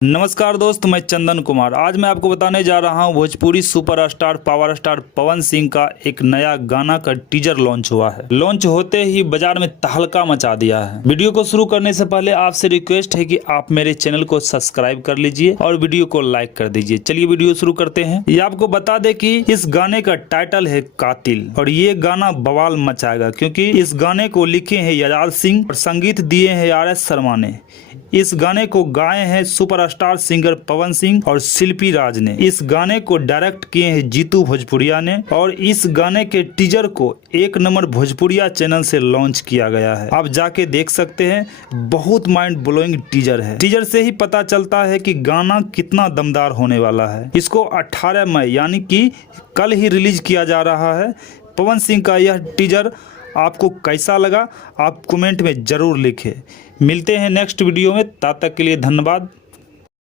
नमस्कार दोस्त, मैं चंदन कुमार। आज मैं आपको बताने जा रहा हूं Bhojpuri superstar power star Pawan Singh का एक नया गाना का टीजर लॉन्च हुआ है। लॉन्च होते ही बाजार में तहलका मचा दिया है। वीडियो को शुरू करने से पहले आपसे रिक्वेस्ट है कि आप मेरे चैनल को सब्सक्राइब कर लीजिए और वीडियो को लाइक कर दीजिए। चलिए वीडियो शुरू करते हैं। ये आपको बता दे कि इस गाने का टाइटल है कातिल और ये गाना बवाल मचाएगा, क्योंकि इस गाने को लिखे हैं याद सिंह और संगीत दिए हैं RS शर्मा ने। इस गाने को गाए हैं सुपरस्टार सिंगर पवन सिंह और शिल्पी राज ने। इस गाने को डायरेक्ट किए हैं जीतू भोजपुरिया ने और इस गाने के टीजर को एक नंबर भोजपुरिया चैनल से लॉन्च किया गया है। आप जाके देख सकते हैं, बहुत माइंड ब्लोइंग टीजर है। टीजर से ही पता चलता है कि गाना कितना दमदार होने वाला है। इसको 18 मई यानी कि कल ही रिलीज किया जा रहा है। पवन सिंह का यह टीजर आपको कैसा लगा, आप कमेंट में जरूर लिखें। मिलते हैं नेक्स्ट वीडियो में, तब तक के लिए धन्यवाद।